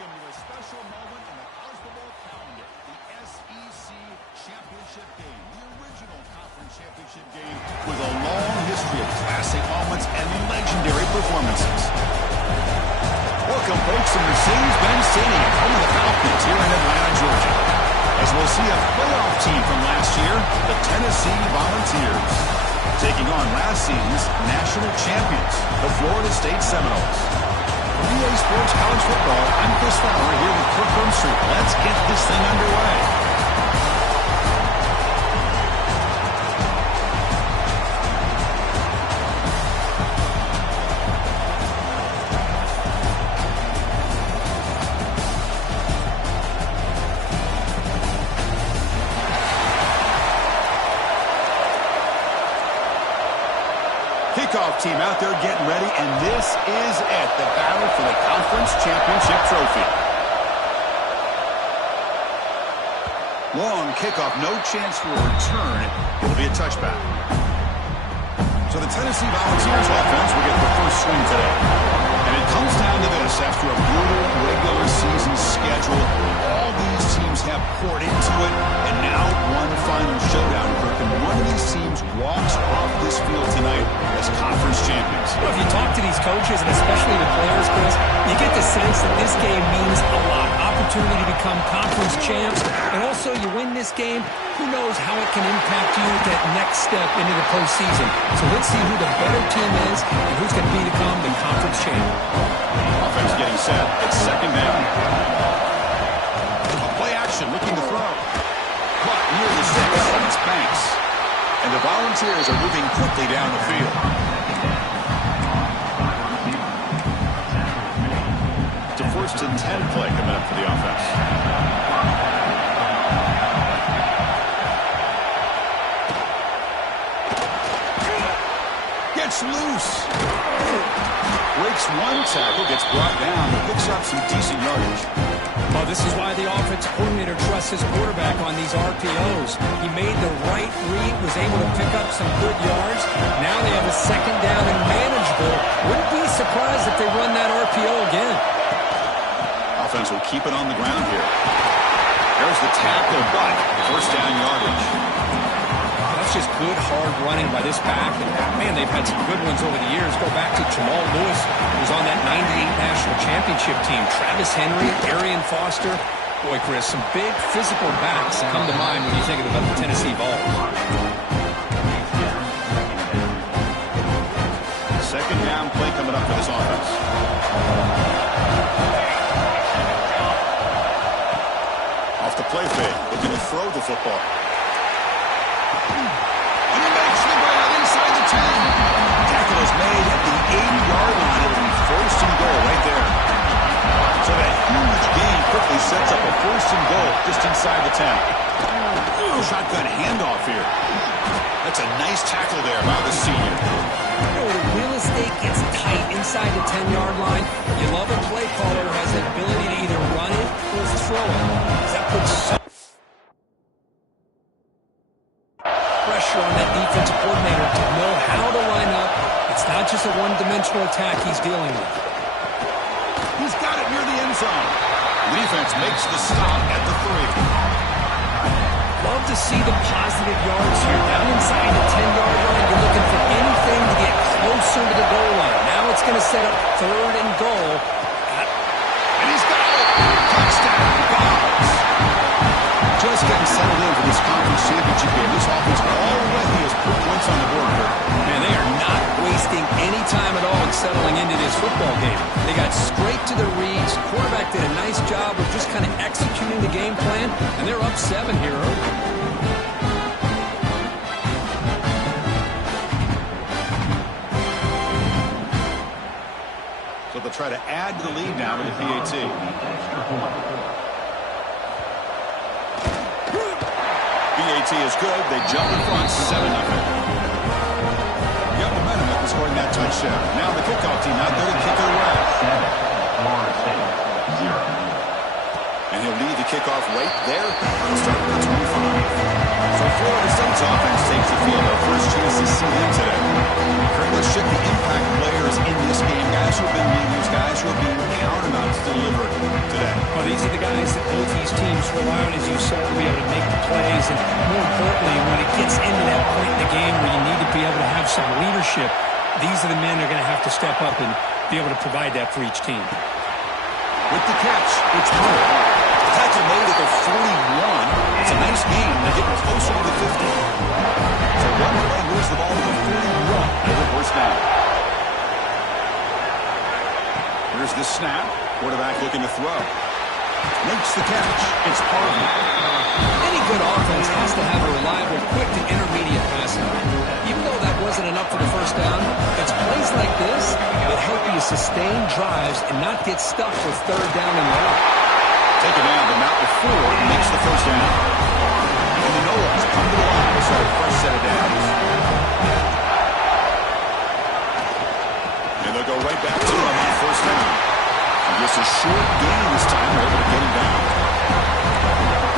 welcome to a special moment in the college football calendar, the SEC Championship Game, the original conference championship game with a long history of classic moments and legendary performances. Welcome, folks, to Mercedes-Benz Stadium, home of the Falcons here in Atlanta, Georgia, as we'll see a playoff team from last year, the Tennessee Volunteers, taking on last season's national champions, the Florida State Seminoles. From EA Sports College Football, I'm Chris Fowler here with Kirk Brumstreet. Let's get this thing underway. Kickoff team out there getting ready, and this is it, the battle for the conference championship trophy. Long kickoff, no chance for a return. It'll be a touchback. So the Tennessee Volunteers offense will get the first swing today. And it comes down to this. After a brutal regular season schedule, all these teams have poured into it, and now one final showdown. And one of these teams walks off this field tonight as conference champions. Well, if you talk to these coaches, and especially the players, Chris, you get the sense that this game means a lot. Opportunity to become conference champs, and also you win this game, who knows how it can impact you at that next step into the postseason. So let's see who the better team is and who's going to become the conference champ. Offense getting set. It's second down. Play action, looking to throw. Caught near the 6. It's Banks. And the Volunteers are moving quickly down the field. It's a 1st and 10 play coming up for the offense. Gets loose. Breaks one tackle, gets brought down, but picks up some decent yardage. Well, this is why the offensive coordinator trusts his quarterback on these RPOs. He made the right read, was able to pick up some good yards. Now they have a second down and manageable. Wouldn't be surprised if they run that RPO again. Offense will keep it on the ground here. There's the tackle, but first down yardage. That's just good, hard running by this back. And, man, they've had some good ones over the years. Go back to Jamal Lewis, who was on that 98 National Championship team. Travis Henry, Arian Foster. Boy, Chris, some big physical backs come to mind when you think about the Tennessee Vols. Second down play coming up for this offense. Off the play fake, looking to throw the football. And he makes the grab inside the 10. Tackle is made at the 80-yard line. It'll be 1st and goal right there. So that huge gain quickly sets up a 1st and goal just inside the 10. Ooh, shotgun handoff here. That's a nice tackle there by the senior. You know, the real estate gets tight inside the 10-yard line. You love a play caller who has the ability to either run it or throw it. That puts pressure on that defensive coordinator to know how to line up. It's not just a one-dimensional attack he's dealing with. He's got it near the end zone. The defense makes the stop at the 3. Love to see the positive yards here. Down inside the 10-yard line, you're looking for anything to get closer to the goal line. Now it's going to set up 3rd and goal. And he's got it. Touchdown. Bobs. Just getting settled in for this conference championship game. This offense already has put points on the board here. Man, they are not wasting any time at all in settling into this football game. They got straight to the reads. Quarterback did a nice job of just kind of executing the game plan, and they're up 7 here early. So they'll try to add to the lead now with the PAT. PAT is good. They jump in front, 7-0. Got momentum after scoring that touchdown. Now the kickoff team out there to kick it away. Florida State, 0. And he'll lead the kickoff right there. Starting at the 25. So Florida State's offense takes the field. Our first chance to see them today. Kirk, let's check the impact players in this game. Guys who have been leaders, guys who have been counted on to deliver today. Well, these are the guys that both these teams rely on, as you saw, to be able to make the plays. And more importantly, when it gets into that point in the game where you need to be able to have some leadership, these are the men that are going to have to step up and be able to provide that for each team. With the catch, it's Hunter. Tackle made at the 41. It's a nice game. They're getting closer to the 50. So one play moves the ball to the 41 as a first down. Here's the snap. Quarterback looking to throw. Makes the catch. It's Harvey. Any good offense has to have a reliable, quick to intermediate passing. Even though that wasn't enough for the first down, it's plays like this that help you sustain drives and not get stuck with third down and long. Take it down, but not before he makes the first down. And the Nolas come to the line to start a fresh set of downs. And they'll go right back to him on first down. Just a short gain this time. They're able to get him down.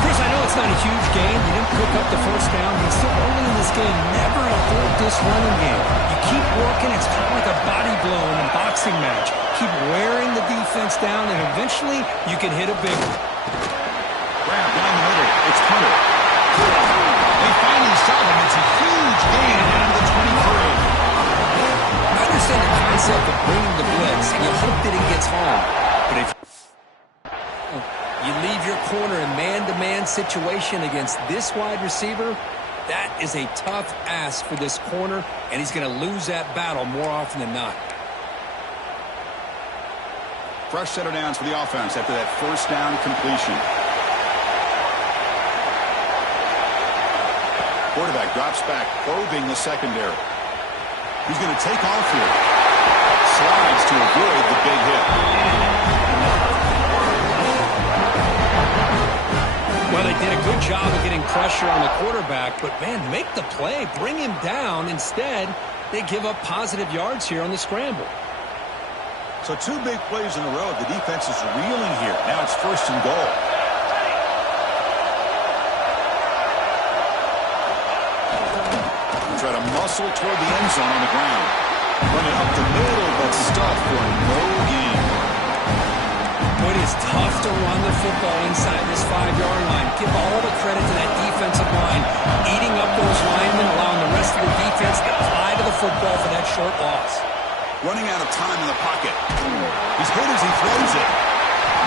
Chris, I know it's not a huge gain. You didn't pick up the first down, but still early in this game, never avoid this running game. You keep working. It's kind of like a body blow in a boxing match. Keep wearing the defense down, and eventually you can hit a big one. Grab down the middle. It's Hunter. They finally stop him. It's a huge gain down to the 23. I understand the concept of bringing the blitz, and you hope that it gets home. But if you leave your corner in man-to-man situation against this wide receiver, that is a tough ask for this corner, and he's going to lose that battle more often than not. Fresh set of downs for the offense after that first down completion. Quarterback drops back, probing the secondary. He's going to take off here. Slides to avoid the big hit. Well, they did a good job of getting pressure on the quarterback, but, man, make the play. Bring him down. Instead, they give up positive yards here on the scramble. So two big plays in a row. The defense is reeling here. Now it's first and goal. Try to muscle toward the end zone on the ground. Run it up the middle, but stuffed for no gain. It is tough to run the football inside this 5-yard line. Give all the credit to that defensive line, eating up those linemen, allowing the rest of the defense to fly to the football for that short loss. Running out of time in the pocket. He's good as he throws it.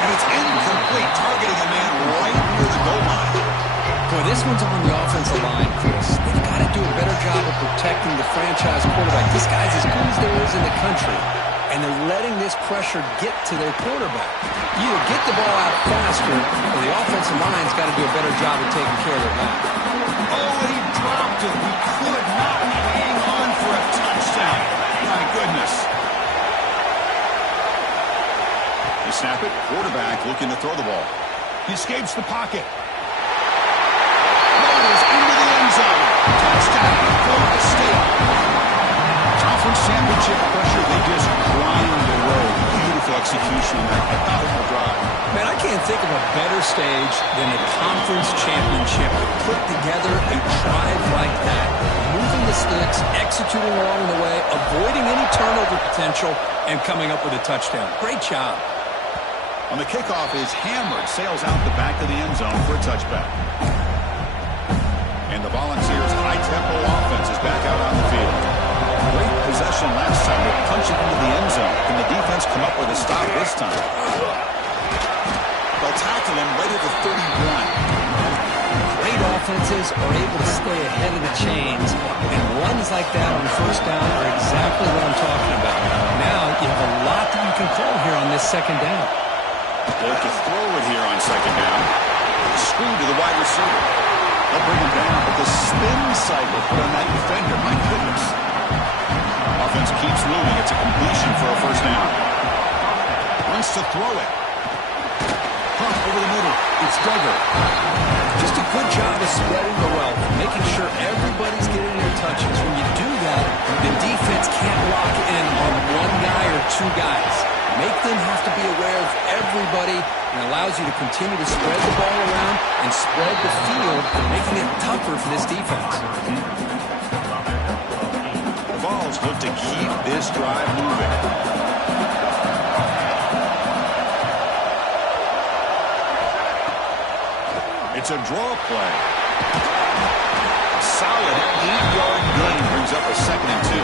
And it's incomplete, targeting a man right near the goal line. Boy, this one's on the offensive line, Chris. They've got to do a better job of protecting the franchise quarterback. This guy's as good as there is in the country, and they're letting this pressure get to their quarterback. You either get the ball out faster, or the offensive line's got to do a better job of taking care of their back. Oh, he dropped it. He could not hang on for a touchdown. My goodness. They snap it. Quarterback looking to throw the ball. He escapes the pocket. Into the end zone. Touchdown, Florida State. Conference championship pressure, they just grind the road. Beautiful execution on that powerful drive. Man, I can't think of a better stage than the conference championship to put together a drive like that. Moving the sticks, executing along the way, avoiding any turnover potential, and coming up with a touchdown. Great job. On the kickoff is hammered, sails out the back of the end zone for a touchback. And the Volunteers' high-tempo offense is back out on the field. Great possession last time. They punch it into the end zone. Can the defense come up with a stop this time? They'll tackle him right at the 31. Great offenses are able to stay ahead of the chains, and runs like that on first down are exactly what I'm talking about. Now you have a lot that you can call here on this second down. They look to throw it here on second down. Screen to the wide receiver. They'll bring him down, but the spin cycle put on that defender, my goodness. Offense keeps moving. It's a completion for a first down. Wants to throw it. Pump over the middle. It's Duggar. Just a good job of spreading the wealth, making sure everybody's getting their touches. When you do that, the defense can't lock in on one guy or two guys. Make them have to be aware of everybody, and allows you to continue to spread the ball around and spread the field, making it tougher for this defense. The Vols look to keep this drive moving. It's a draw play. A solid 8-yard gain brings up a 2nd and 2.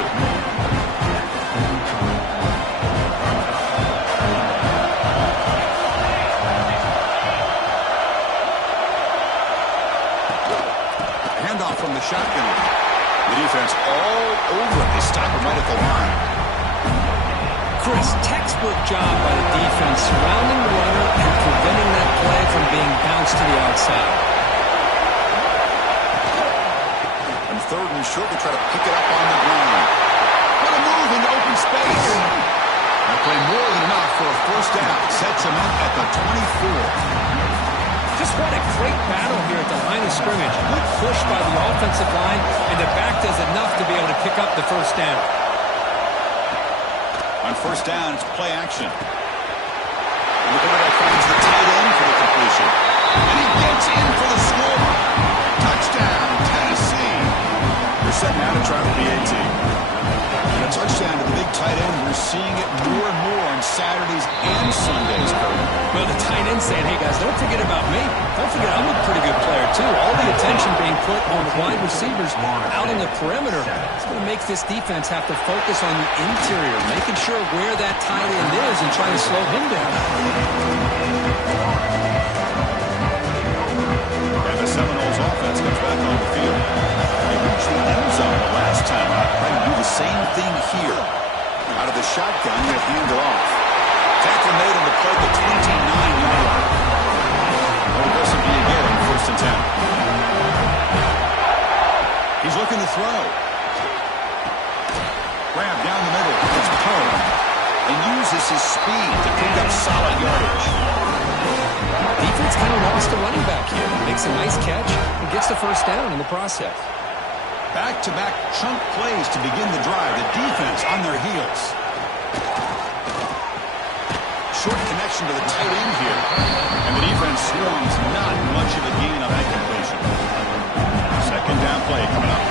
Handoff from the shotgun. The defense all over it. They stop him right at the line. Chris, textbook job by the defense surrounding the runner and preventing that play from being bounced to the outside. And 3rd and short, they try to pick it up on the ground. What a move into open space. They play more than enough for a 1st down. Sets him up at the 24. Just what a great battle here at the line of scrimmage. Good push by the offensive line, and the back does enough to be able to pick up the 1st down. On 1st down, it's play action. And the quarterback finds the tight end for the completion. And he gets in for the score. Touchdown, Tennessee. They're set now to try the PAT. And a touchdown to the big tight end. We're seeing it more and more on Saturdays and Sundays, Kurt. Well, the tight end saying, hey, guys, don't forget about me. Don't forget I'm a pretty good player, too. All the attention being put on the wide receivers out on the perimeter. It's going to make this defense have to focus on the interior, making sure where that tight end is and trying to slow him down. And the Seminoles offense comes back on the field. They reached the end zone the last time out. Trying to do the same thing here. Out of the shotgun, you hand it off. Tackle made on the play, the 29-yard line. How aggressive do you get on 1st and 10? He's looking to throw. Grab down the middle. It's Poe. And uses his speed to pick up solid yardage. Defense kind of lost a running back here. Makes a nice catch and gets the 1st down in the process. Back-to-back chunk plays to begin the drive. The defense on their heels. Short connection to the tight end here. And the defense swarms not much of a gain on that completion. 2nd down play coming up.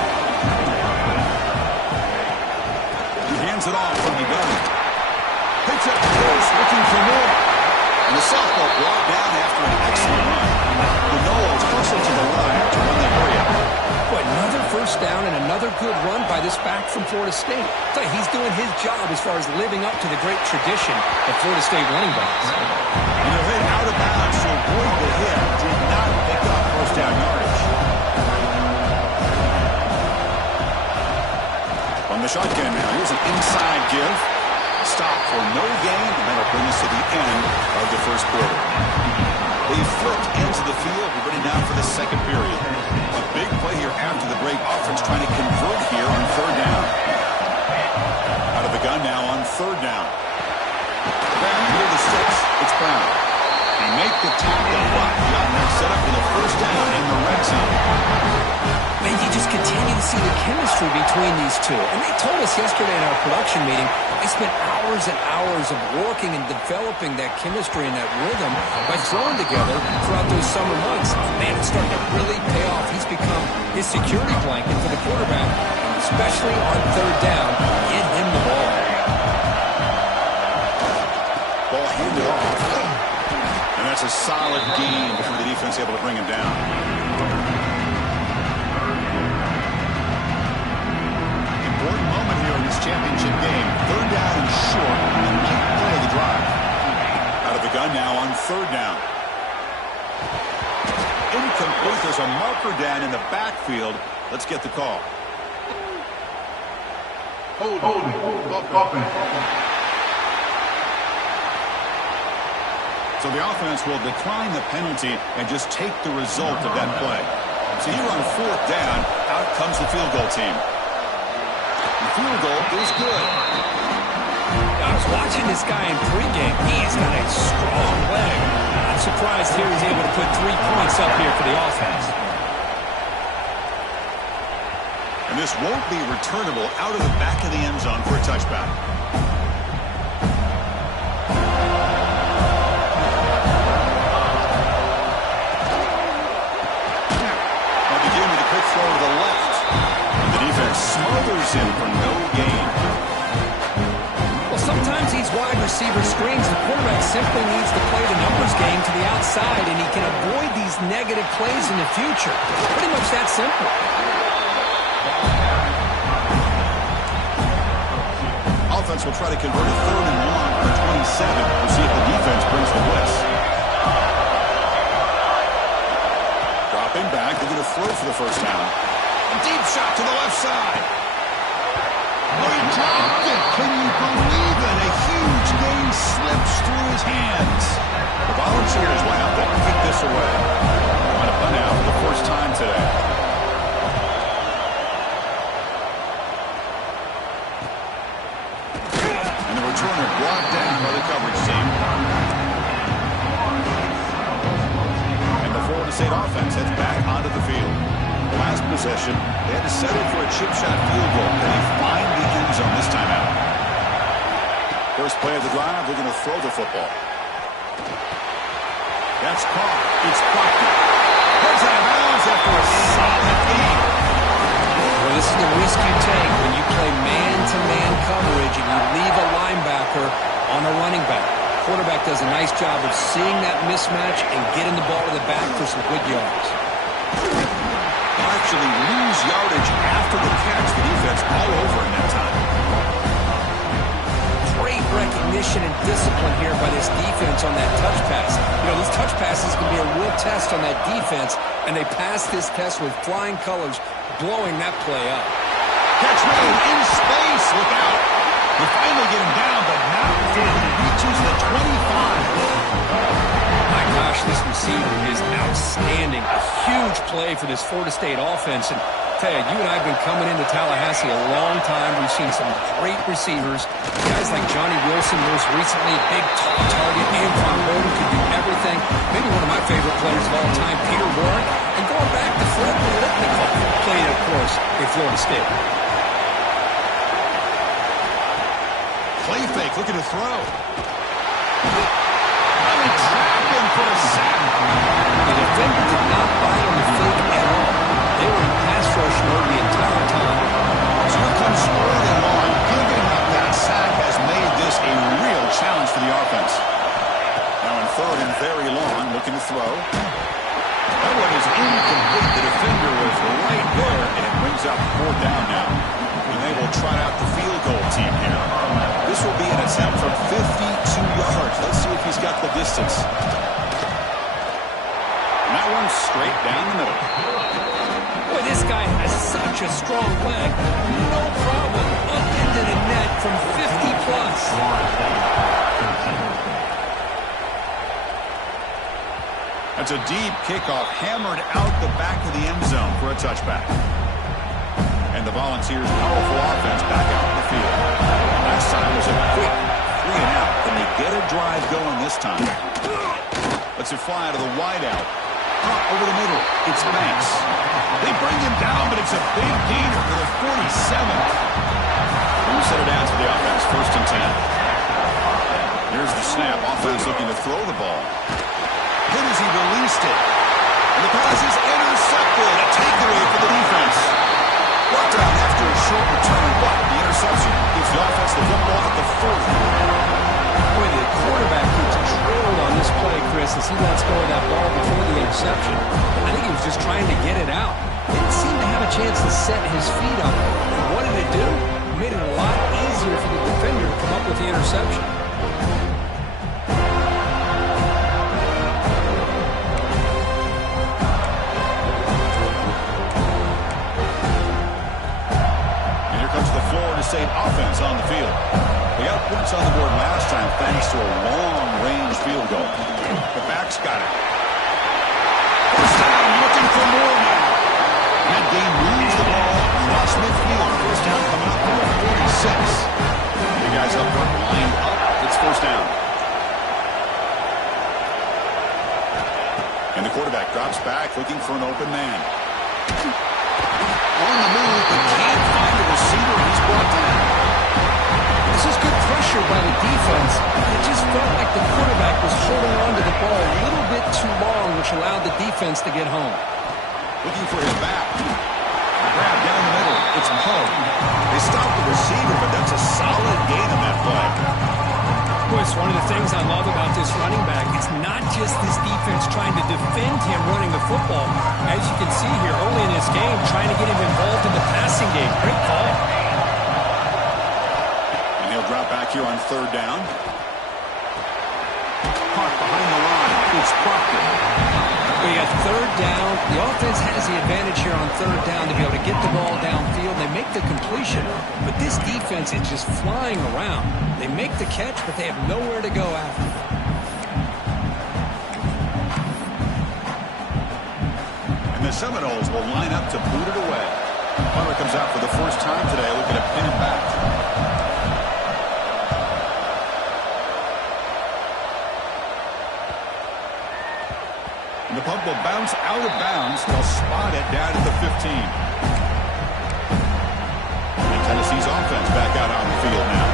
He hands it off from the gun. Picks up the pace, looking for more. And the sophomore brought down after an excellent run. The Noles hustle to the line to run the area. Boy, another 1st down and another good run by this back from Florida State. So he's doing his job as far as living up to the great tradition of Florida State running backs. And they'll hit out of bounds to avoid the hit. Did not pick up 1st down yardage. From the shotgun now, here's an inside give. Stop for no gain, and that'll bring us to the end of the 1st quarter. They flipped into the field. We're ready now for the 2nd period. A big play here after the break. Offense trying to convert here on 3rd down. Out of the gun now on 3rd down. Brown near the 6. It's Brown. They make the tackle, but the offense set up for the 1st down in the red zone. Man, you just continue to see the chemistry between these two. And they told us yesterday in our production meeting, they spent hours and hours of working and developing that chemistry and that rhythm by throwing together throughout those summer months. Man, it's starting to really pay off. He's become his security blanket for the quarterback, especially on 3rd down. Get him the ball. Ball handed off. And that's a solid gain before the defense able to bring him down. Important moment here in this championship game. 3rd down and short on the 9th play of the drive. Out of the gun now on 3rd down. Incomplete. There's a marker down in the backfield. Let's get the call. Holding. So the offense will decline the penalty and just take the result of that play. So here on 4th down, out comes the field goal team. The field goal is good. I was watching this guy in pregame. He's got a strong leg. I'm surprised here he's able to put 3 points up here for the offense. And this won't be returnable out of the back of the end zone for a touchback. Now begin with a quick throw to the left. And the defense smothers him for no gain. Well, sometimes these wide receiver screens, the quarterback simply needs to play the numbers game to the outside, and he can avoid these negative plays in the future. Pretty much that simple. Offense will try to convert a 3rd and 1 on 27. We'll see if the defense brings the blitz. Dropping back, they're going to throw for the first down. A deep shot to the left side. Oh, he dropped it. Can you believe it? A huge gain slips through his hands. The Volunteers went out there and kicked this away. On a punt out for the first time today. And the returner brought down by the coverage team. And the Florida State offense heads back onto the field. Last possession, they had to settle for a chip shot field goal, and they find the end zone this time out. First play of the drive, they're going to throw the football. That's caught. It's Buckner. Goes out of bounds after a solid gain. Well, this is the risk you take when you play man-to-man coverage and you leave a linebacker on a running back. Quarterback does a nice job of seeing that mismatch and getting the ball to the back for some good yards. Actually lose yardage after the catch. The defense all over in that time. Great recognition and discipline here by this defense on that touch pass. You know, these touch passes can be a real test on that defense, and they pass this test with flying colors, blowing that play up. Catch made in space. Look out. They finally get him down, but not before he reaches the 25. My gosh, this receiver is outstanding. A huge play for this Florida State offense. And Ted, you and I have been coming into Tallahassee a long time. We've seen some great receivers. Guys like Johnny Wilson, most recently, a big tall target. Anquan Boldin could do everything. Maybe one of my favorite players of all time, Peter Warrick. And going back to Fred Biletnikoff, played, of course, at Florida State. Play fake, looking to throw. Trap him for a sack. The defender did not bite on the fake at all. They were in pass rush mode the entire time. So here comes early on. Giving up that sack has made this a real challenge for the offense. Now in 3rd and very long, looking to throw. That one is incomplete. The defender was right there, and it brings up 4th down now. And they will try out the field goal team here. This will be an attempt from 52 yards. Let's see if he's got the distance. And that one's straight down the middle. Boy, this guy has such a strong leg. No problem. Up into the net from 50 plus. That's a deep kickoff, hammered out the back of the end zone for a touchback. And the Volunteers' powerful offense back out in the field. Last time was a quick 3 and out. Can they get a drive going this time? Lets it fly out of the wideout. Over the middle. It's Banks. They bring him down, but it's a big gainer for the 47. We'll set it down to the offense. 1st and 10. Here's the snap. Offense looking to throw the ball. Hit as he released it. And the pass is intercepted. A takeaway for the defense. Brought down after a short return. But the interception gives the offense the football at the 40. Boy, the quarterback gets drilled on this play, Chris, as he lets go of that ball before the interception. I think he was just trying to get it out. Didn't seem to have a chance to set his feet up. And what did it do? It made it a lot easier for the defender to come up with the interception. Florida State offense on the field. They got points on the board last time thanks to a long-range field goal. The back's got it. First down, looking for more now. That game moves the ball across midfield. First down coming up from the 46. The guys up front lined up. It's 1st down. And the quarterback drops back looking for an open man. On the move, but can't find a receiver, and he's brought down. This is good pressure by the defense. It just felt like the quarterback was holding on to the ball a little bit too long, which allowed the defense to get home. Looking for his back. Grab down the middle. It's Poe. They stopped the receiver, but that's a solid gain on that play. Of course, one of the things I love about this running back, it's not just this defense trying to defend him running the football. As you can see here early in this game, trying to get him involved in the passing game. Great call. And he'll drop back here on third down. Caught behind the line. It's Proctor. We got third down. The offense has the advantage here on third down to be able to get the ball downfield. They make the completion, but this defense is just flying around. They make the catch, but they have nowhere to go after. And the Seminoles will line up to boot it away. Punter comes out for the first time today, looking to pin him back. And the punt will bounce out of bounds. They'll spot it down at the 15. And Tennessee's offense back out on the field now.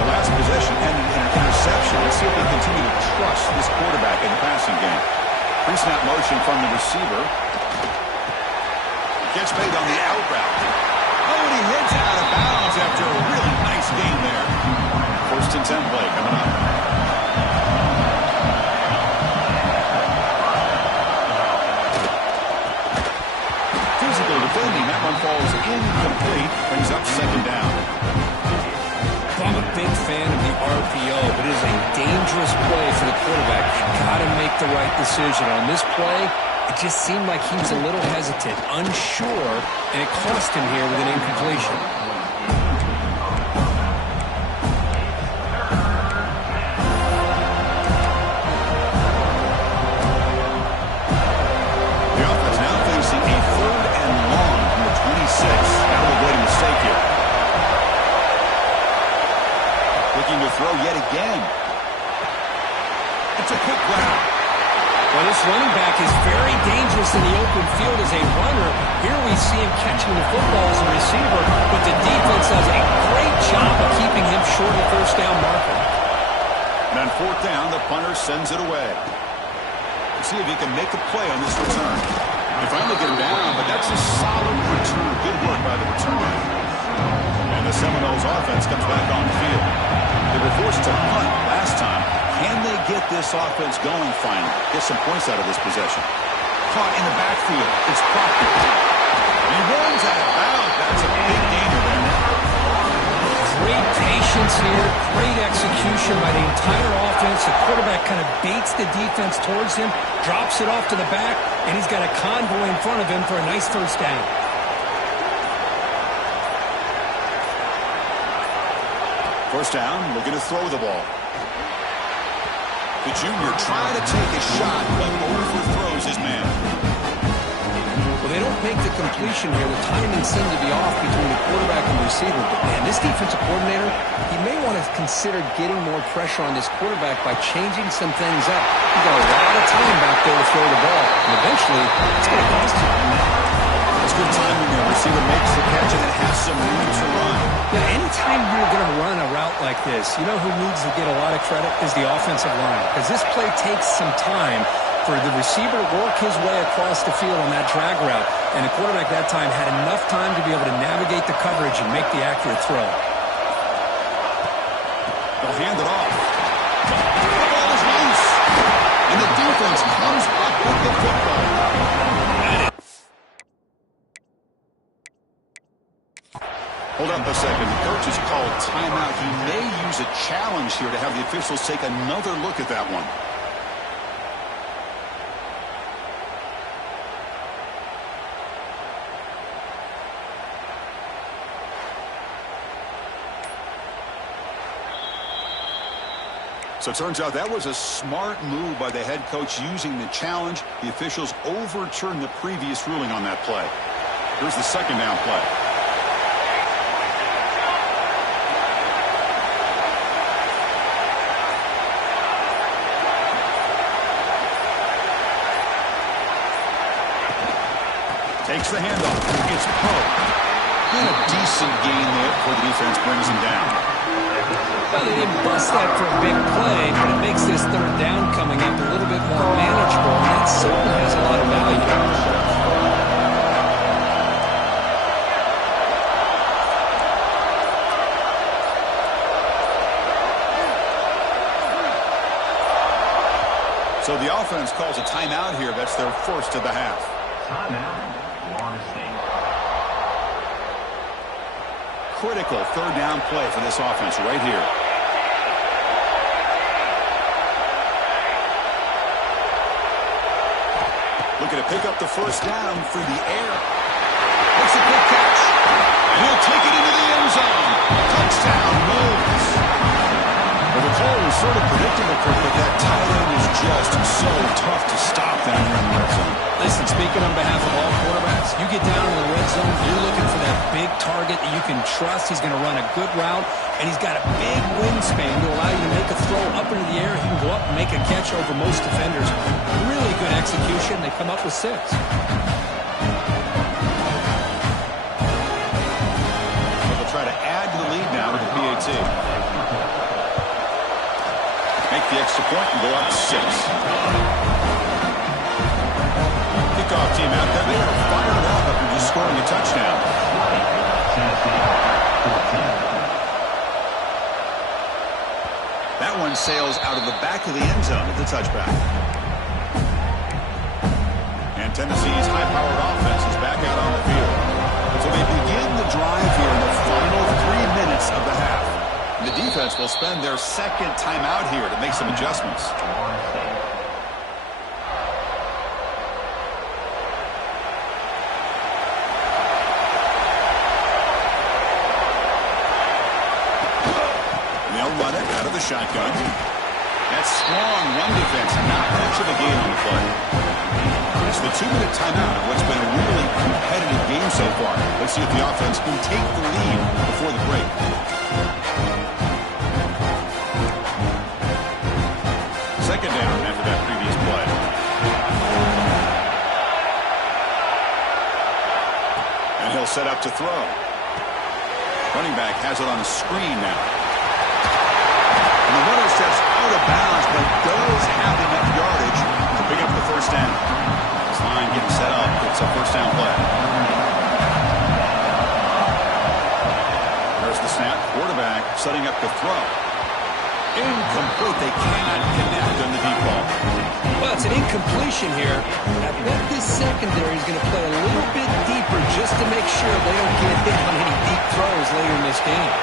The last possession ended in an interception. Let's see if they continue to trust this quarterback in the passing game. Pre-snap motion from the receiver. Gets made on the out route. Oh, and he hits out of bounds after a really nice game there. 1st and 10 play coming up. Defending. That one falls incomplete. Brings up second down. I'm a big fan of the RPO, but it is a dangerous play for the quarterback. You've got to make the right decision. On this play, it just seemed like he was a little hesitant, unsure, and it cost him here with an incompletion. Throw yet again. It's a quick grab. Well, this running back is very dangerous in the open field as a runner. Here we see him catching the football as a receiver, but the defense does a great job of keeping him short of the first down marker. And on 4th down, the punter sends it away. Let's see if he can make a play on this return. They finally get him down, but that's a solid return. Good work by the returner. And the Seminoles offense comes back on the field. They were forced to punt last time. Can they get this offense going finally? Get some points out of this possession. Caught in the backfield. It's Proctor. He runs out of bounds. That's a big gainer there. Great patience here. Great execution by the entire offense. The quarterback kind of baits the defense towards him, drops it off to the back, and he's got a convoy in front of him for a nice first down. First down, looking to throw the ball. The junior trying to take a shot, but overthrows his man. Well, they don't make the completion here. The timing seemed to be off between the quarterback and receiver. But, man, this defensive coordinator, he may want to consider getting more pressure on this quarterback by changing some things up. He's got a lot of time back there to throw the ball, and eventually it's going to cost him. It's good timing there. Receiver makes the catch and it has some room to run. Yeah, anytime you're going to run a route like this, you know who needs to get a lot of credit is the offensive line. Because this play takes some time for the receiver to work his way across the field on that drag route. And the quarterback that time had enough time to be able to navigate the coverage and make the accurate throw. They'll hand it off. The ball is loose. And the defense comes up with the football. Hold up a second. The coach has called timeout. He may use a challenge here to have the officials take another look at that one. So it turns out that was a smart move by the head coach using the challenge. The officials overturned the previous ruling on that play. Here's the second down play. Takes the handoff. It's Poe. And a decent gain there before the defense brings him down. Well, they didn't bust that for a big play, but it makes this third down coming up a little bit more manageable, and that certainly has a lot of value. So the offense calls a timeout here. That's their first of the half. Timeout, Florida State. Critical third down play for this offense right here. Looking to pick up the first down through the air. Makes a good catch. And he'll take it into the end zone. Touchdown, Wolves. Well, the call was sort of predictable, Kirk, but that tight end is just so tough to stop down here in the red zone. Listen, speaking on behalf of all quarterbacks, you get down in the red zone, you're looking for that big target that you can trust. He's going to run a good route, and he's got a big wingspan to allow you to make a throw up into the air. He can go up and make a catch over most defenders. Really good execution. They come up with 6. They'll try to add to the lead now with the PAT. Make the extra point and go up 6. Kickoff team out there. They are fired up after just scoring a touchdown. That one sails out of the back of the end zone at the touchback. And Tennessee's high-powered offense is back out on the field. So they begin the drive here in the final 3 minutes of the half. The defense will spend their second timeout here to make some adjustments. They'll run it out of the shotgun. That strong run defense, not much of a gain on the play. It's the 2-minute timeout of what's been a really competitive game so far. Let's see if the offense can take the lead before the break. Second down after that previous play. And he'll set up to throw. Running back has it on a screen now. And the runner steps out of bounds, but does have enough yardage to pick up the first down. This line getting set up. It's a first down play. There's the snap. Quarterback setting up to throw. Incomplete. They cannot connect on the deep ball. Well, it's an incompletion here. I bet this secondary is going to play a little bit deeper just to make sure they don't get hit on any deep throws later in this game.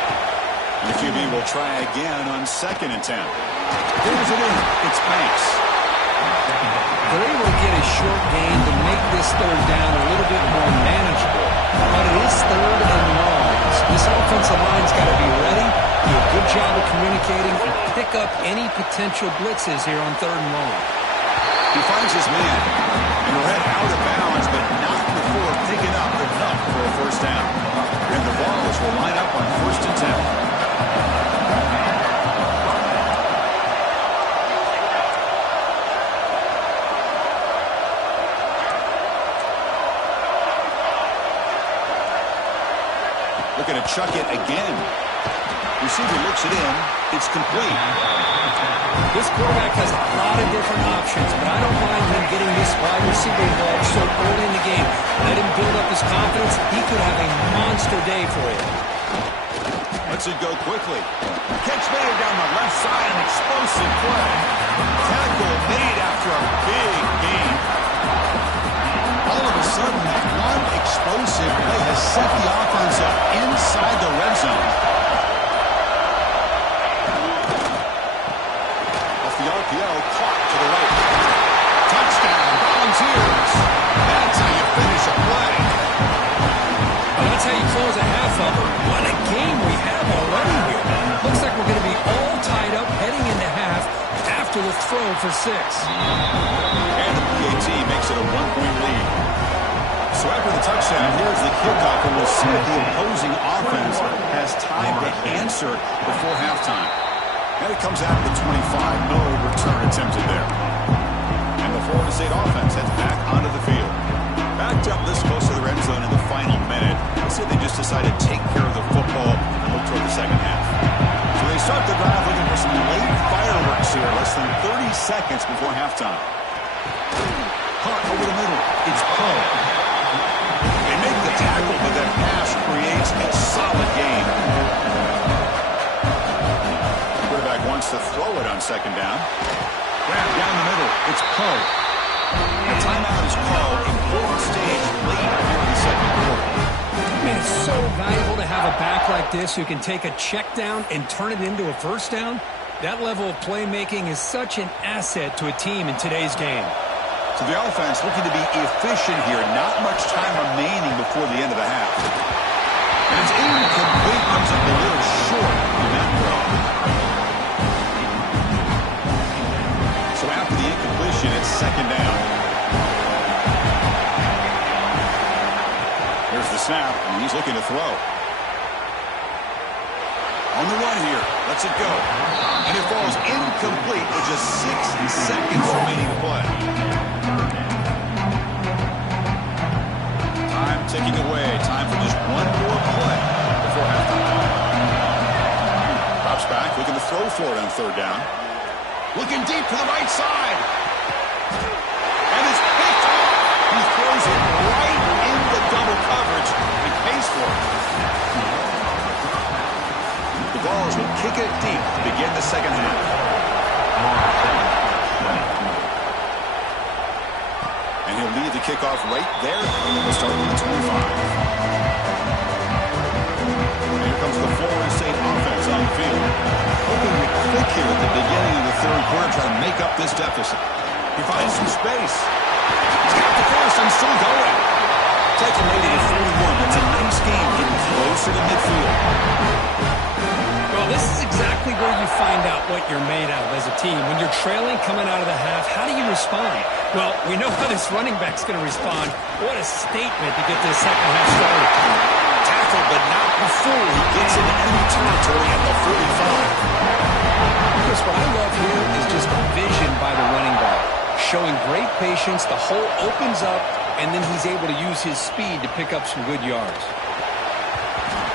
And the QB will try again on 2nd and 10. There's it in. It's Banks. They're able to get a short gain to make this third down a little bit more manageable. But it is 3rd and long. So this offensive line's got to be ready, do a good job of communicating, and pick up any potential blitzes here on 3rd and long. He finds his man and read out of bounds, but not before picking up enough for a first down. And the Vols will line up on 1st and 10. Looking to chuck it again. Receiver looks it in. It's complete. This quarterback has a lot of different options, but I don't mind him getting this wide receiver involved so early in the game. Let him build up his confidence. He could have a monster day for you. Lets it go quickly. Catch made down the left side. An explosive play. Tackle made after a big gain. All of a sudden, that one explosive play has set the offense up inside the red zone. Off the RPO, caught to the right. Touchdown, Volunteers. That's how you finish a play. Well, that's how you close a half up. What a game we have already here. Looks like we're going to be all tied up heading into half after the throw for 6. And the PAT makes it a 1-point lead. So after the touchdown, here's the kickoff, and we'll see if the opposing offense has time to answer before halftime. And it comes out of the 25. No return attempted there. And the Florida State offense heads back onto the field. Backed up this close to the red zone in the final minute. Let's see if they just decide to take care of the football and look toward the second half. So they start the drive looking for some late fireworks here, less than 30 seconds before halftime. Caught over the middle. It's Poe. They make the tackle, but that pass creates a solid gain. Quarterback wants to throw it on 2nd down. Grab down the middle. It's Poe. A timeout is called. Important stage late here in the second quarter. Man, it's so valuable to have a back like this who can take a check down and turn it into a first down. That level of playmaking is such an asset to a team in today's game. So the offense looking to be efficient here. Not much time remaining before the end of the half. And it's incomplete. Comes up a little short on that throw. So after the incompletion, it's second down. There's the snap, and he's looking to throw. On the run here. Lets it go. And it falls incomplete with just 6 seconds remaining to play. Time ticking away. Time for just one more play before halftime. Drops back, looking to throw for it on third down. Looking deep to the right side. And it's picked off. He throws it right into double coverage and pays for it. The Vols will kick it deep to begin the second half. And he'll lead the kickoff right there. We'll start with the 25. And here comes the Florida State offense on the field. Hoping to click here at the beginning of the third quarter, trying to make up this deficit. He finds some space. He's got the cross and still going. Taken late at 41. It's a nice game getting closer to midfield. Well, this is exactly where you find out what you're made of as a team. When you're trailing coming out of the half, how do you respond? Well, we know how this running back's going to respond. What a statement to get this second half started. Tackled, but not before he gets into enemy territory at the 45. Chris, what I love here is just the vision by the running back. Showing great patience, the hole opens up, and then he's able to use his speed to pick up some good yards.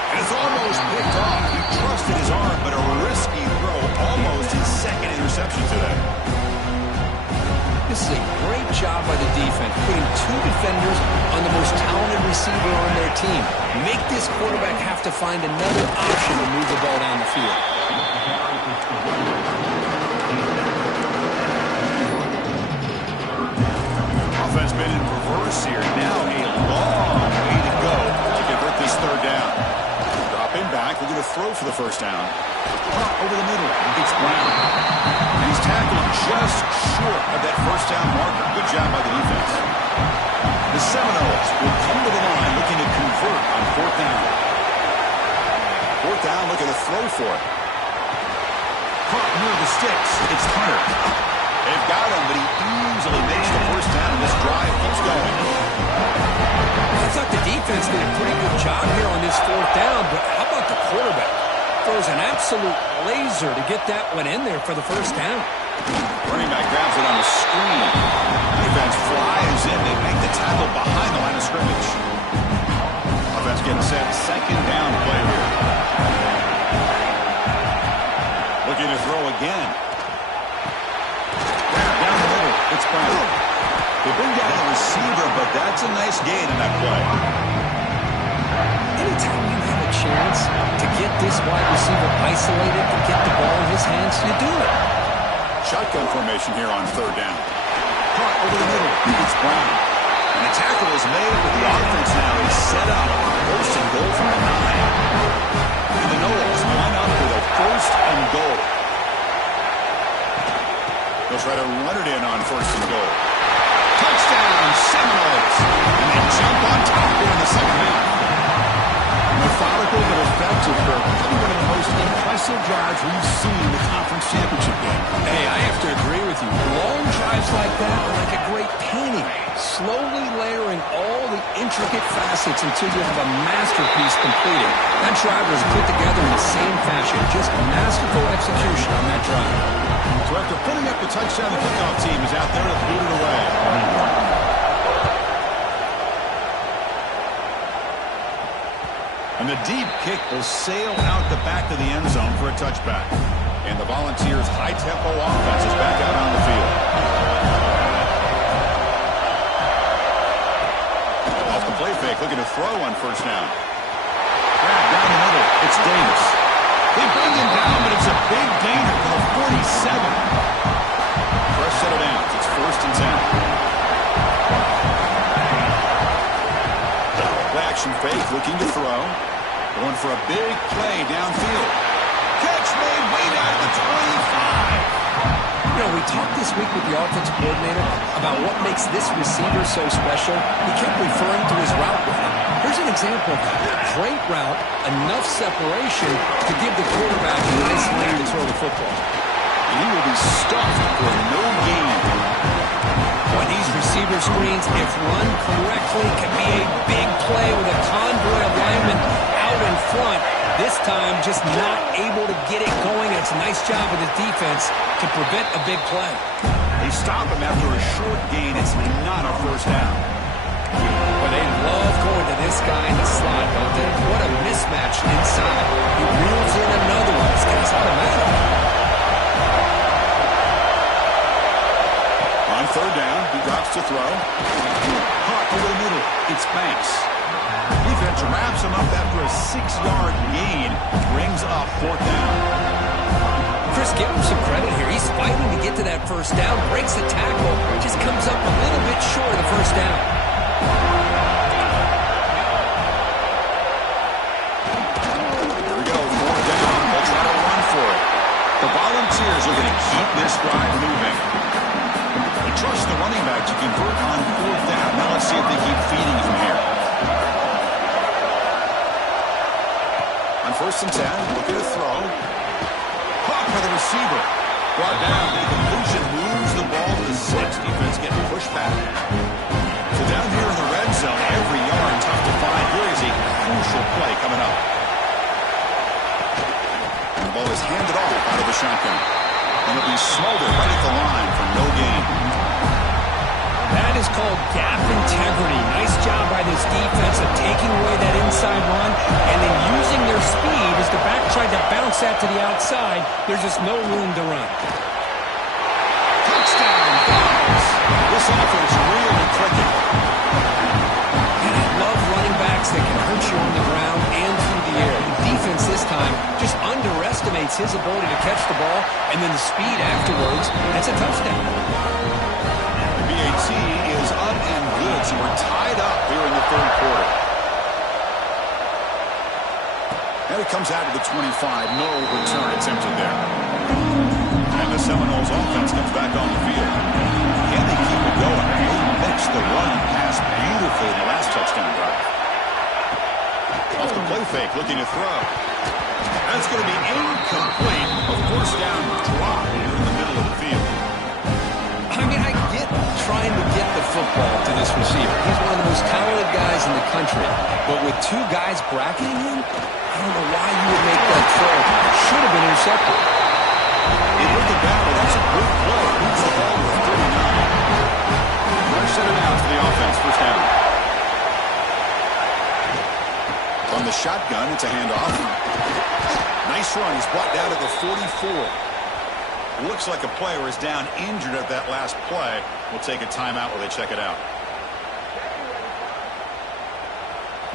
And it's almost picked off. He trusted his arm, but a risky throw. Almost his second interception today. This is a great job by the defense, putting two defenders on the most talented receiver on their team. Make this quarterback have to find another option to move the ball down the field. Offense been in reverse here. Now a long way to go to convert this third down. Dropping back, looking to throw for the first down. Over the middle, it's Brown. And he's tackled just short of that first down marker. Good job by the defense. The Seminoles will come to the line looking to convert on fourth down. Fourth down, looking to throw for it. Caught near the sticks. It's Hunter. They've got him, but he easily makes the first down, and this drive keeps going. I thought the defense did a pretty good job here on this fourth down, but how about the quarterback? Throws an absolute laser to get that one in there for the first down. Running back grabs it on the screen. Defense flies in. They make the tackle behind the line of scrimmage. Offense getting set. Second down play here. Looking to throw again. Down the middle. It's Brown. They bring down the receiver, but that's a nice gain in that play. Anytime you have a chance to get this wide receiver isolated and get the ball in his hands, you do it. Shotgun formation here on third down. Caught over the middle. It's Brown. And the tackle is made, but the offense now is set up. First and goal from the 9. And the Noles line up with a first and goal. They'll try to run it in on first and goal. Touchdown, Seminoles. And they jump on top here in the second half. Methodical but effective, Kirk. Probably one of the most impressive drives we've seen in the conference championship game. Hey, I have to agree with you. Long drives like that are like a great painting. Slowly layering all the intricate facets until you have a masterpiece completed. That drive was put together in the same fashion. Just masterful execution on that drive. So after putting up the touchdown, the kickoff team is out there to boot it away. And the deep kick will sail out the back of the end zone for a touchback. And the Volunteers' high-tempo offense is back out on the field. Off the play fake, looking to throw on first down. Grab down the middle. It's Davis. They bring him down, but it's a big gainer for the 47. Fresh set of downs. It's first fake, looking to throw. Going for a big play downfield. Catch made way down to the 25. You know, we talked this week with the offensive coordinator about what makes this receiver so special. He kept referring to his route running. Here's an example of that. Great route, enough separation to give the quarterback a nice lane to throw the football. He will be stuffed for no gain. On these receiver screens, if run correctly, can be a big play with a convoy of linemen out in front. This time, just not able to get it going. It's a nice job of the defense to prevent a big play. They stop him after a short gain. It's not a first down. But they love going to this guy in the slot, don't they? What a mismatch inside. He reels in another one. This guy's automatic. On third down, he drops to throw. Caught over the middle. It's Banks. Defense wraps him up after a 6-yard gain. Brings up fourth down. Chris, give him some credit here. He's fighting to get to that first down. Breaks the tackle. Just comes up a little bit short of the first down. Here we go. Fourth down. They'll try to run for it. The Volunteers are going to keep this drive moving. They trust the running back to convert on fourth down. Now let's see if they keep feeding from here. On first and 10, looking to throw. Caught by the receiver. Brought down. The completion moves the ball to the 6. Defense getting pushed back. So down here in the red zone, every yard tough to find. Here is a crucial play coming up. And the ball is handed off out of the shotgun. And it'll be smothered right at the line for no gain. That is called gap integrity. Nice job by this defense of taking away that inside run and then using their speed as the back tried to bounce that to the outside. There's just no room to run. Touchdown, Browns. This offense really clicking. And I love running backs that can hurt you on the ground and through the air. The defense this time just underestimates his ability to catch the ball and then the speed afterwards. That's a touchdown. BAT is up and good, so we're tied up here in the third quarter. And it comes out to the 25. No return attempted there. And the Seminoles offense comes back on the field. Can they keep it going? They mixed the run and pass beautifully in the last touchdown drive. Off the play fake, looking to throw. That's going to be incomplete. A first down drop here in the middle of the field. I mean, I get trying to get the football to this receiver. He's one of the most talented guys in the country. But with two guys bracketing him, I don't know why you would make that throw. Should have been intercepted. He hit the battle. That's a good play. Moves the ball to 39. We're set it out to the offense. First down. From the shotgun, it's a handoff. Nice run. He's brought down to the 44. Looks like a player is down injured at that last play. We'll take a timeout while they check it out.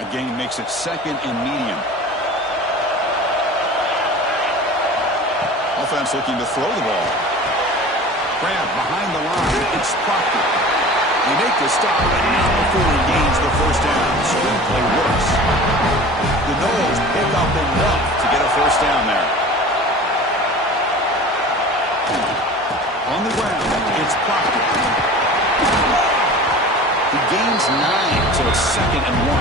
A gain makes it second and medium. Offense looking to throw the ball. Grab behind the line. It's Proctor. They make the stop, but not before he gains the first down. Screenplay works. The Noles pick up enough to get a first down there. On the ground, it's Proctor. He gains 9, so it's second and 1.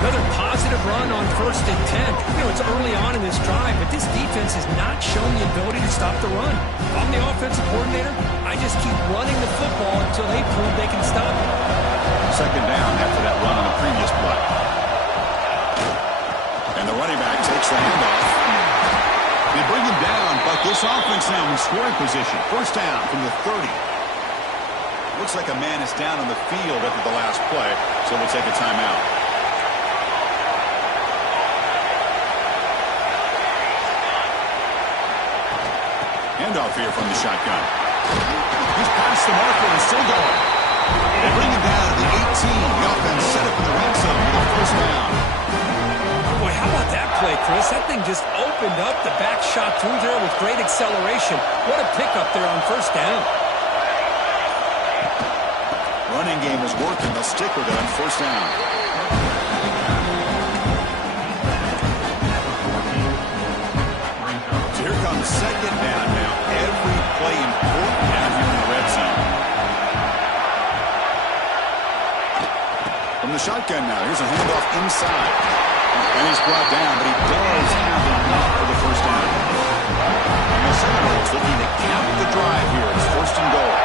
Another positive run on first and 10. You know, it's early on in this drive, but this defense has not shown the ability to stop the run. If I'm the offensive coordinator, I just keep running the football until they prove they can stop it. Second down after that run on the previous play. And the running back takes the handoff. They bring him down, but this offense now in scoring position. First down from the 30. Looks like a man is down on the field after the last play, so we'll take a timeout. Handoff here from the shotgun. He's past the marker and still going. They bring him down to the 18. The offense set up in the red zone with a first down. Boy, how about that play, Chris? That thing just opened up. The back shot through there with great acceleration. What a pickup there on first down. Running game is working. They'll stick with it on first down. So here comes second down now. Every play important down here in the red zone. From the shotgun now, here's a handoff inside. And he's brought down, but he does have enough for the first down. And the Seminoles looking to cap the drive here. It's first and goal.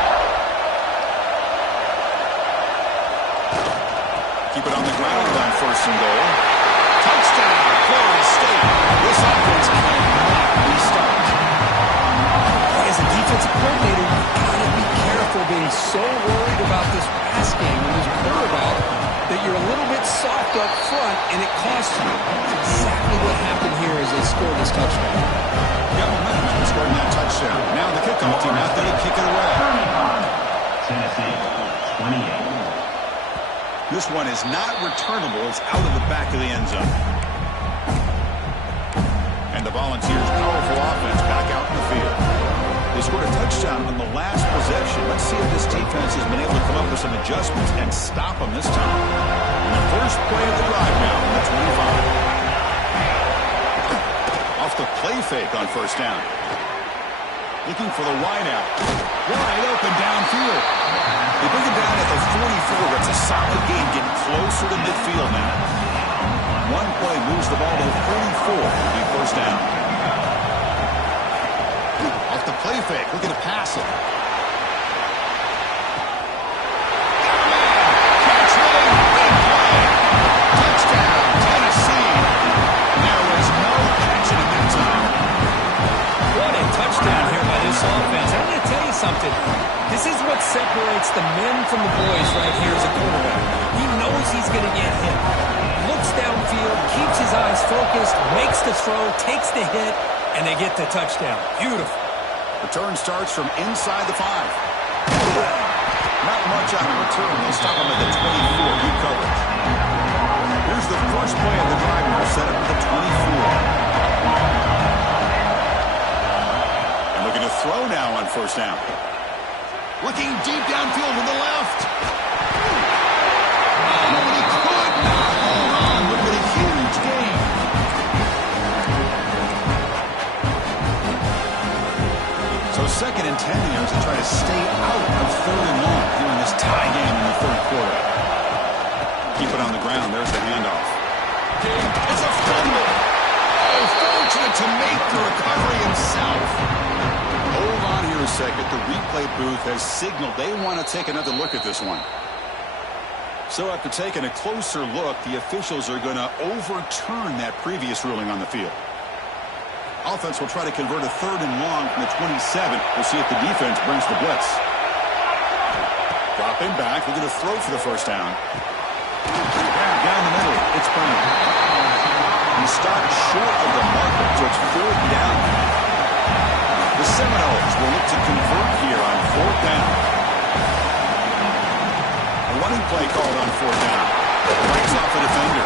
Keep it on the ground on first and goal. Touchdown, Florida State. This offense cannot be stopped. As a defensive coordinator, you've got to be careful being so worried about this pass game and this quarterback that you're a little bit soft up front, and it costs you. That's exactly what happened here as they scored this touchdown. Got momentum after scoring that touchdown. Now the kickoff team out there to kick it away. Tennessee, 28. This one is not returnable. It's out of the back of the end zone. And the Volunteers' powerful offense back out in the field. They scored a touchdown on the last possession. Let's see if this defense has been able to come up with some adjustments and stop them this time. And the first play of the drive now from the 25. Off the play fake on first down. Looking for the wideout. Wide open downfield. They bring it down at the 44. It's a solid game getting closer to midfield now. One play moves the ball to 44. It'll be first down. Off the play fake. Looking to pass it. Catch made. Big play. Touchdown, Tennessee. There was no connection in that time. What a touchdown here by this offense. I'm going to tell you something. This is what separates the men from the boys right here as a quarterback. He knows he's going to get hit. Looks downfield, keeps his eyes focused, makes the throw, takes the hit, and they get the touchdown. Beautiful. Return starts from inside the 5. Not much on the return. They'll stop him at the 24. Good coverage. Here's the first play of the drive. They'll set up at the 24. And looking to throw now on first down. Looking deep downfield with the left. Oh, and he could not hold on. Would have been a huge gain. So second and 10 here as they try to stay out of third and long here in this tie game in the third quarter. Keep it on the ground. There's the handoff. It's a fumble. Oh, fortunate to make the recovery himself. Hold on here a second. The replay booth has signaled they want to take another look at this one. So after taking a closer look, the officials are going to overturn that previous ruling on the field. Offense will try to convert a third and long from the 27. We'll see if the defense brings the blitz. Dropping back. We're going to throw for the first down. Down the middle. It's Brown. He stopped short of the marker, so it's fourth down. The Seminoles will look to convert here on fourth down. A running play called on fourth down. Breaks off a defender.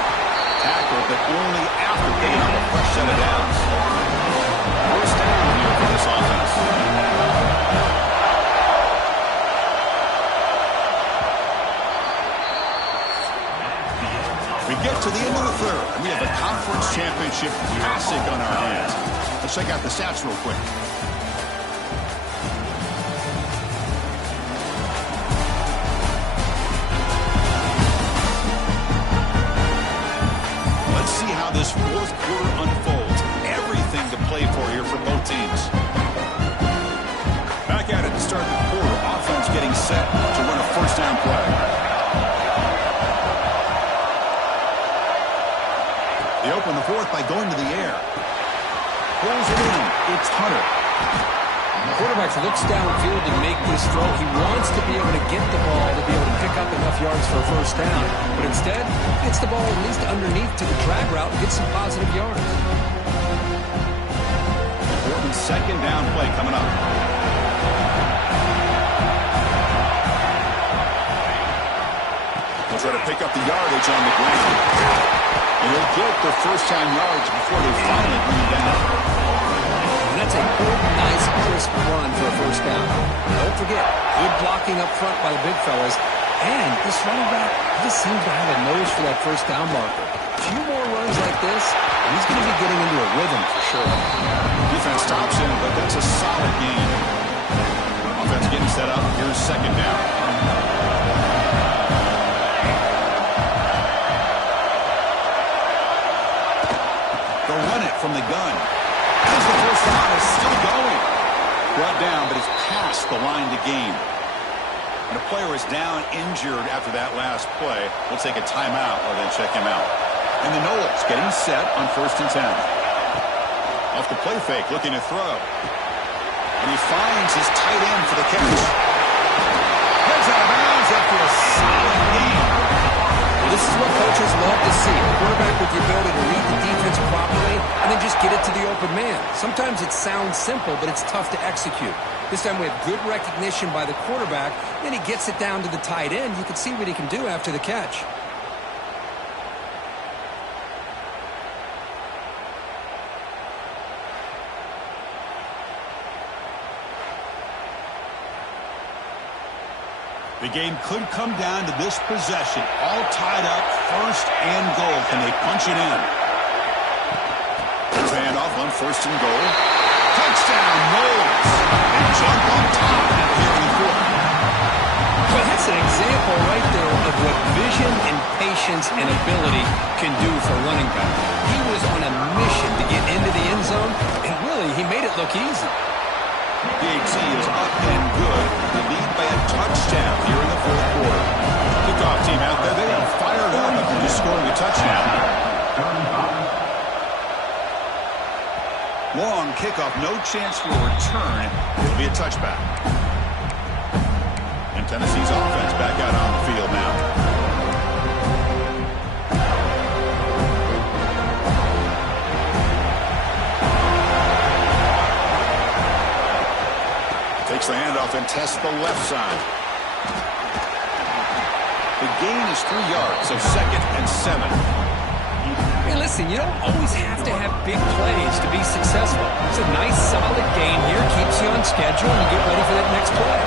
Tackle, but only after picking up a fresh set of downs. First down here for this offense. We get to the end of the third, and we have a conference championship classic on our hands. Let's check out the stats real quick. Let's see how this fourth quarter unfolds. Everything to play for here for both teams. Back at it to start the quarter. Offense getting set to run a first down play. They open the fourth by going to the air. Pulls it in. It's Hunter. The quarterback looks downfield to make this throw. He wants to be able to get the ball to be able to pick up enough yards for a first down. But instead, gets the ball at least underneath to the drag route and gets some positive yards. Important second down play coming up. They'll try to pick up the yardage on the ground. And they'll get their first-time yards before they finally bring it down. And that's a good, nice, crisp run for a first down. Don't forget, good blocking up front by the big fellas. And this running back, he just seems to have a nose for that first down marker. A few more runs like this, and he's going to be getting into a rhythm for sure. Defense stops him, but that's a solid gain. Offense getting set up. Here's second down. They'll run it from the gun. As the first down is still going. Brought down, but it's past the line to gain. And a player is down injured after that last play. We'll take a timeout or then check him out. And the Noles getting set on 1st and 10. Off the play fake, looking to throw. And he finds his tight end for the catch. Heads out of bounds after a solid gain. Well, this is what coaches love to see. A quarterback with the ability to read the defense properly and then just get it to the open man. Sometimes it sounds simple, but it's tough to execute. This time we have good recognition by the quarterback. Then he gets it down to the tight end. You can see what he can do after the catch. The game could come down to this possession. All tied up, 1st and goal. Can they punch it in? There's a handoff on 1st and goal. Touchdown, Noles. They jump on top here in the 4th. Well, that's an example right there of what vision and patience and ability can do for a running back. He was on a mission to get into the end zone, and really, he made it look easy. The AT is up and good. The lead by a touchdown here in the 4th quarter. Kickoff team out there. They are fired up after just scoring a touchdown. Long kickoff, no chance for a return. It'll be a touchback. And Tennessee's offense back out on the field now. Takes the handoff and tests the left side. The gain is 3 yards, so 2nd and 7. Hey, listen, you don't always have to have big plays to be successful. It's a nice, solid gain here. Keeps you on schedule and you get ready for that next play.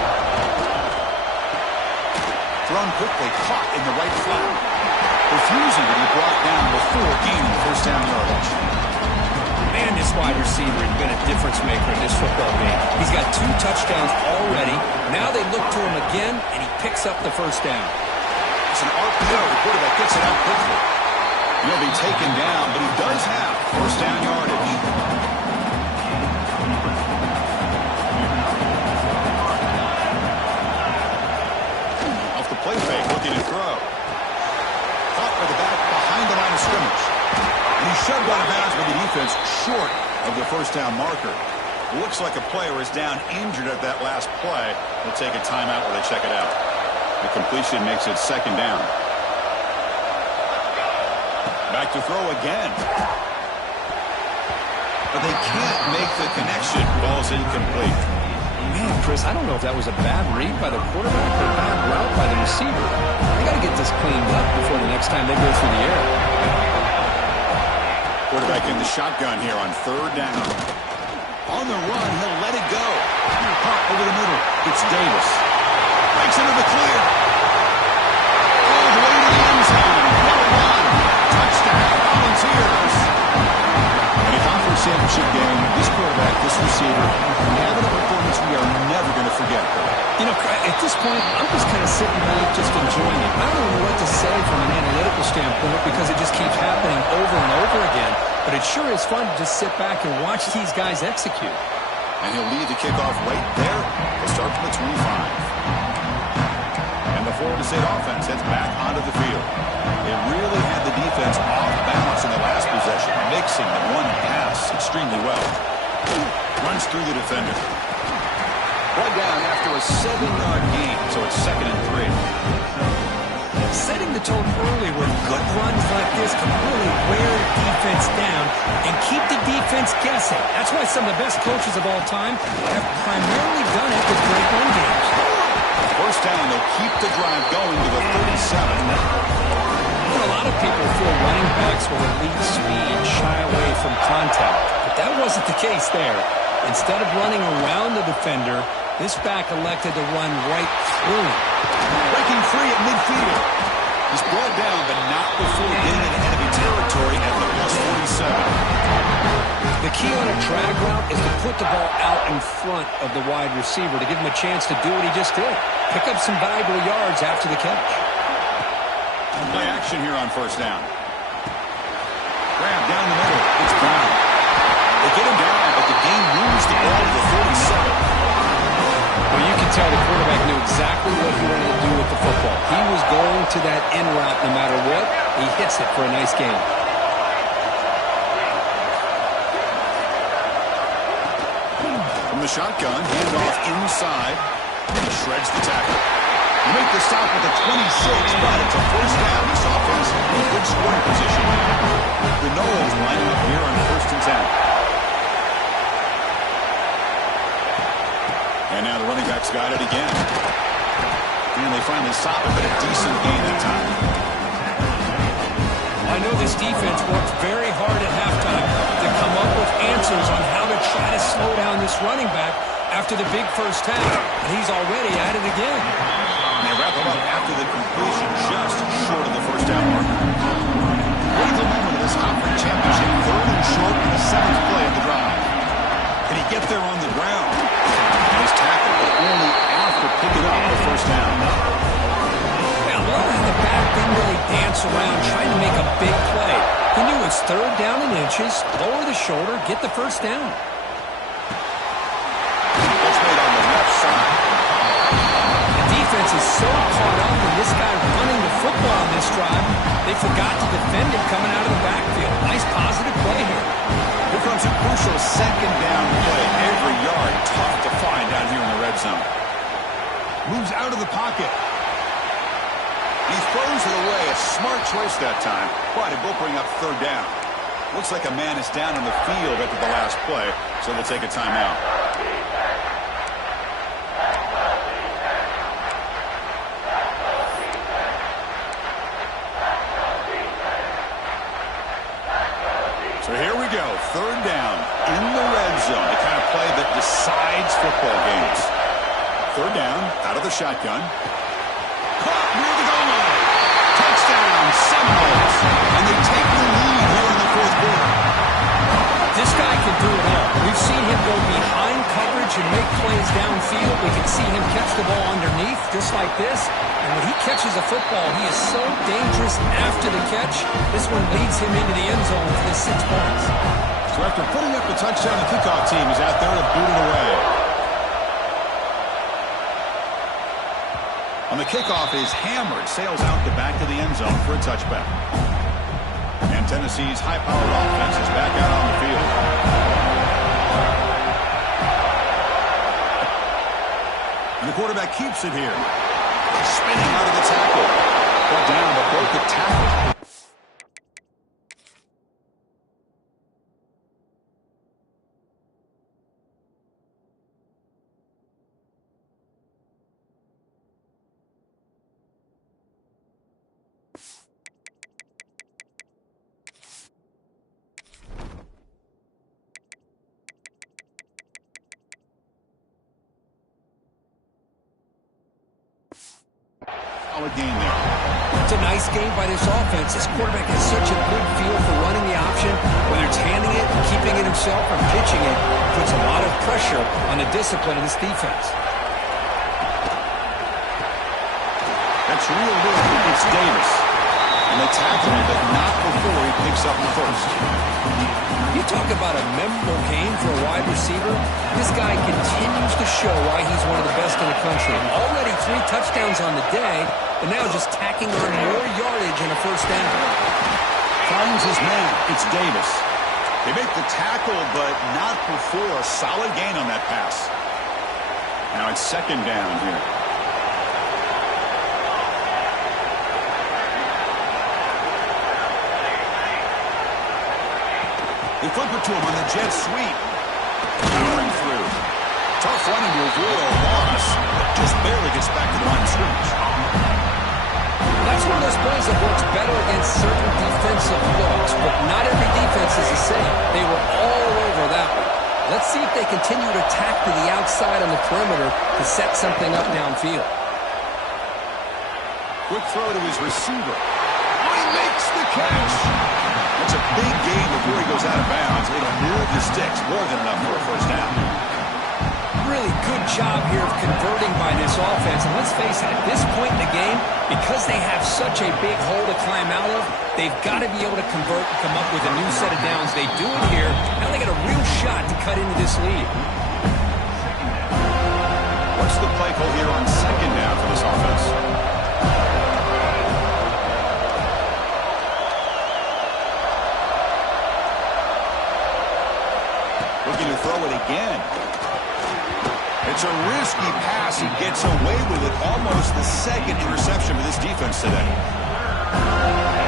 Thrown quickly, caught in the right flat. Refusing to be brought down before gaining 1st down yardage. Man, this wide receiver has been a difference maker in this football game. He's got 2 touchdowns already. Now they look to him again, and he picks up the 1st down. It's an RPO. The quarterback gets it out quickly. He'll be taken down, but he does have 1st down yardage. Off the play fake, looking to throw. Caught by the back behind the line of scrimmage. And he shoved out of bounds with the defense short of the 1st down marker. Looks like a player is down injured at that last play. They'll take a timeout while they check it out. The completion makes it 2nd down. Back to throw again. But they can't make the connection. Ball's incomplete. Man, Chris, I don't know if that was a bad read by the quarterback or a bad route by the receiver. They got to get this cleaned up before the next time they go through the air. Quarterback in the shotgun here on 3rd down. On the run, he'll let it go. Caught over the middle. It's Davis. Breaks into the clear. All the way to the end zone. Number 1. Touchdown. Volunteers. In a conference championship game, this quarterback, this receiver, having a performance we are never going to forget. You know, at this point, I'm just kind of sitting back, just enjoying it. I don't know what to say from an analytical standpoint because it just keeps happening over and over again. But it sure is fun to just sit back and watch these guys execute. And he'll lead the kickoff right there. He'll start from the 25. And the Florida State offense heads back onto the field. They really had the defense off balance in the last possession, mixing the one pass extremely well. Runs through the defender. Brought down after a 7-yard gain, so it's 2nd and 3. Setting the tone early with good runs like this can really wear the defense down and keep the defense guessing. That's why some of the best coaches of all time have primarily done it with great run games. 1st down, they'll keep the drive going to the 37. A lot of people feel running backs with elite speed shy away from contact, but that wasn't the case there. Instead of running around the defender, This back elected to run right through him. Breaking free at midfield. He's brought down, but not before getting into enemy territory at the +47. The key on a drag route is to put the ball out in front of the wide receiver to give him a chance to do what he just did. Pick up some valuable yards after the catch. Play action here on first down. Grab down the middle. It's Brown. They get him down, but the game moves the ball to the 47. Well, you can tell the quarterback knew exactly what he wanted to do with the football. He was going to that in route no matter what. He hits it for a nice gain. From the shotgun, handoff inside. He shreds the tackle. You make the stop at the 26, but it's a first down. This offense in good scoring position. The Noles lining up here on 1st and 10. And now the running back's got it again. And they finally stop it, but a decent gain that time. I know this defense worked very hard at halftime to come up with answers on how to try to slow down this running back after the big first half. And he's already at it again. And they wrap him up after the completion, just short of the first down mark. Critical moment of this conference championship, 3rd and short in the 7th play of the drive. Can he get there on the ground? And he's tackled, but only after picking up the first down. Yeah, I love how the back didn't really dance around trying to make a big play. He knew it's 3rd down in inches, lower the shoulder, get the first down. That's made on the left side. The defense is so caught up in this guy running the football on this drive, they forgot to defend him coming out of the backfield. Nice positive play here. Here comes a crucial 2nd down play. Every yard tough to find down here in the red zone. Moves out of the pocket. He throws it away. A smart choice that time. But it will bring up 3rd down. Looks like a man is down on the field after the last play, so they'll take a timeout. So here we go, 3rd down in the red zone, the kind of play that decides football games. 3rd down, out of the shotgun. Caught near the goal line. Touchdown, Seminoles. And they take the lead here in the 4th quarter. This guy can do it all. We've seen him go behind coverage and make plays downfield. We can see him catch the ball underneath, just like this. And when he catches a football, he is so dangerous after the catch. This one leads him into the end zone for the 6 points. So after putting up the touchdown, the kickoff team is out there to boot it away. On the kickoff is hammered, sails out the back of the end zone for a touchback. And Tennessee's high-powered offense is back out on the field. And the quarterback keeps it here. Spinning out of the tackle. Brought down, but broke the tackle. Solid game there. It's a nice game by this offense. This quarterback has such a good feel for running the option. Whether it's handing it, keeping it himself, or pitching it, puts a lot of pressure on the discipline of this defense. That's real good. It's Davis. And they tackle him, but not before he picks up the first. You talk about a memorable game for a wide receiver. This guy continues to show why he's one of the best in the country. Already 3 touchdowns on the day, but now just tacking on more yardage and a first down. Finds his man. It's Davis. They make the tackle, but not before a solid gain on that pass. Now it's 2nd down here. They flip it to him on the jet sweep. Powering through. Tough running to avoid a loss, but just barely gets back to the line of scrimmage. That's one of those plays that works better against certain defensive looks, but not every defense is the same. They were all over that one. A Let's see if they continue to attack to the outside on the perimeter to set something up downfield. Quick throw to his receiver. Oh, he makes the catch. That's a big gain before he goes out of bounds. It'll move the sticks more than enough for a first down. Really good job here of converting by this offense. And let's face it, at this point in the game, because they have such a big hole to climb out of, they've got to be able to convert and come up with a new set of downs. They do it here. Now they got a real shot to cut into this lead. What's the play call here on second down for this offense? Looking to throw it again. It's a risky pass. He gets away with it. Almost the second interception for this defense today.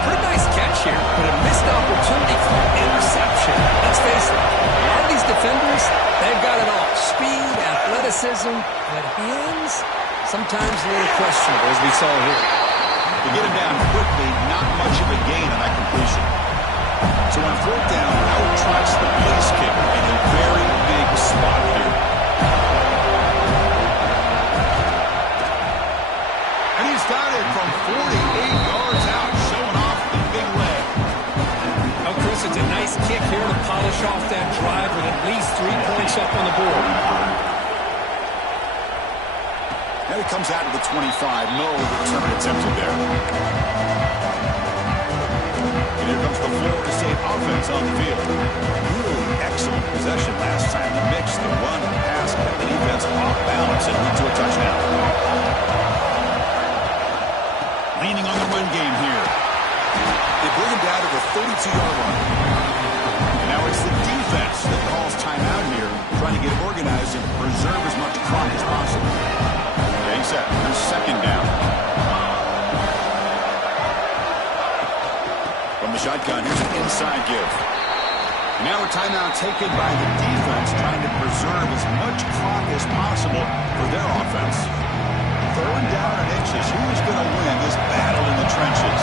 Pretty nice catch here, but a missed opportunity for interception. Let's face it, a lot of these defenders, they've got it all. Speed, athleticism, but hands, sometimes a little questionable, as we saw here. To get him down quickly, not much of a gain on that completion. So on fourth down, out trots the place kicker in a very big spot here. And he's got it from 48 yards out, showing off the big leg. Oh, Chris, it's a nice kick here to polish off that drive with at least 3 points up on the board. Now he comes out to the 25. No return attempted there. And here comes the Florida State offense on the field. Really excellent possession last time. The mix, the run, the pass, kept the defense off balance and lead to a touchdown. Leaning on the run game here. They bring him down to the 32-yard line. And now it's the defense that calls timeout here, trying to get organized and preserve as much clock as possible. Getting set. Here's second down. From the shotgun, here's an inside give. And now a timeout taken by the defense, trying to preserve as much clock as possible for their offense. Third down and inches. Who's going to win this battle in the trenches?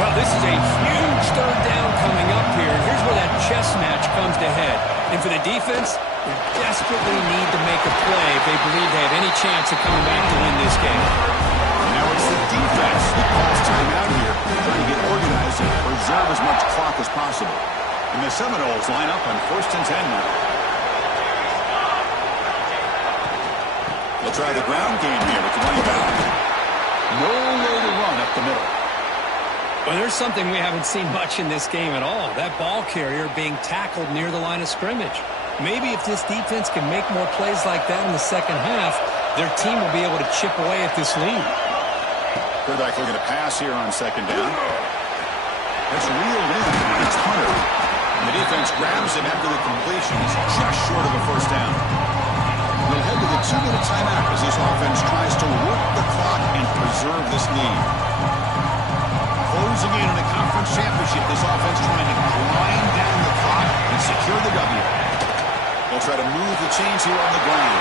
Well, this is a huge third down coming up here. Here's where that chess match comes to head. And for the defense, they desperately need to make a play if they believe they have any chance of coming back to win this game. And now it's the defense that calls timeout here, trying to get organized and preserve as much clock as possible. And the Seminoles line up on 1st and 10 now. They'll try the ground game here with the running back. Nowhere to run up the middle. Well, there's something we haven't seen much in this game at all. That ball carrier being tackled near the line of scrimmage. Maybe if this defense can make more plays like that in the second half, their team will be able to chip away at this lead. Quarterback looking to pass here on second down. That's reeled in. It's Hunter. And the defense grabs him after the completion. He's just short of a first down. We'll head to the 2-minute timeout as this offense tries to work the clock and preserve this lead. Closing in on a conference championship, this offense trying to grind down the clock and secure the W. They'll try to move the chains here on the ground.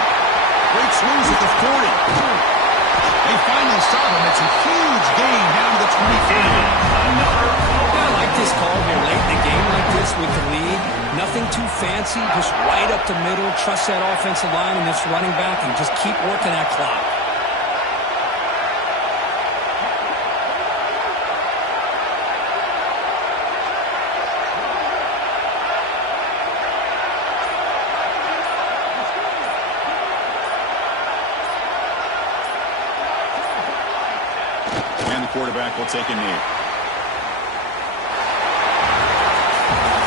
Breaks loose at the 40. They finally stop him. It's a huge gain down to the 23. I like this call here late in the game like this with the lead. Nothing too fancy, just right up the middle. Trust that offensive line and this running back and just keep working that clock. Quarterback will take a knee.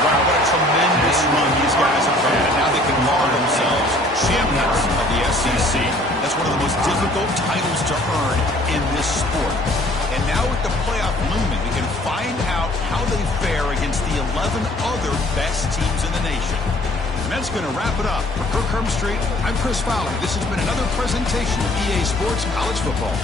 Wow, what a tremendous run these guys have had. Now they can call themselves champions of the SEC. That's one of the most difficult titles to earn in this sport. And now with the playoff looming, we can find out how they fare against the 11 other best teams in the nation. And that's going to wrap it up. For Kirk Herbstreit, I'm Chris Fowler. This has been another presentation of EA Sports College Football.